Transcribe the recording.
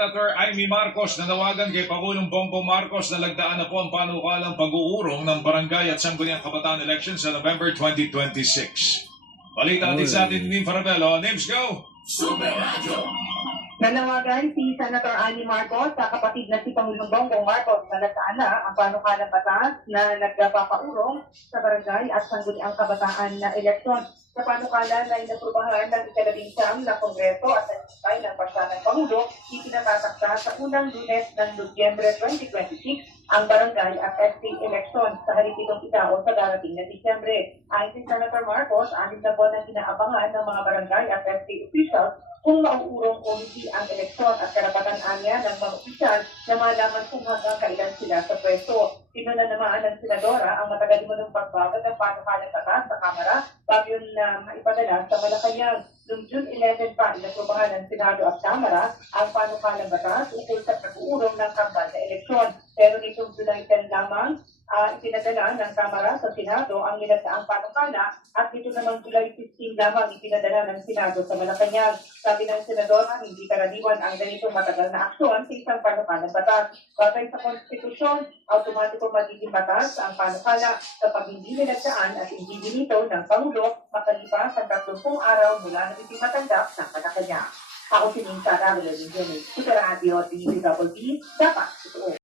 Senator Amy Marcos nanawagan kay Pangulong Bongbong Marcos na lagdaan na po ang panukalang pag-uurong ng barangay at sangguniang kabataan election sa November 2026. Balita din sa atin ni Farabello. Names go! Super Radio. Nanawagan si Senator Amy Marcos sa kapatid na si Pangulong Bongbong Marcos na nagdaan na ang panukalang batas na nagpapaurong sa barangay at sangguniang kabataan na eleksyon. Sa panukala na inaprubahan ng ika-11 na Kongreso at nagsasay ng pasya ng Pangulo, ipinatatakda sa unang Lunes ng Nobyembre 2026 ang barangay at SC election sa halip itong itaon sa darating na Disyembre. Ayon si Senator Marcos, 6 na buwan ang inaabangan ng mga barangay at SC officials kung mauurong o hindi ang eleksyon at karapatan niya ng mga opisyal na malaman kung hanggang kailan sila sa pwesto. Pinuna naman ng Senadora ang matagal mo ng pagbago ng panukalang batas sa Kamara bago yun na maipadala sa Malacanang. Noong June 11 pa, inaprubahan ng Senado at Kamara ang panukalang batas ukol sa pag-uurong ng kambal na eleksyon. Pero nitong July 10 lamang, ipinadala ng Kamara sa Senado ang nilagdaang panukala at dito namang July 15 lamang ipinadala ng Senado sa Malacanang. Sabi ng Senadora, hindi karaniwan ang ganitong matagal na aksyon sa isang panukalang batas. Batay sa konstitusyon, automatiko magiging batas ang panukala kapag hindi nilagdaan at hindi binito ng Pangulo makalipas ang 30 araw mula na hindi matanggap ng Malacanang. Ako si Minsa Ravelo ng Super Radio, DWB, dapat ito.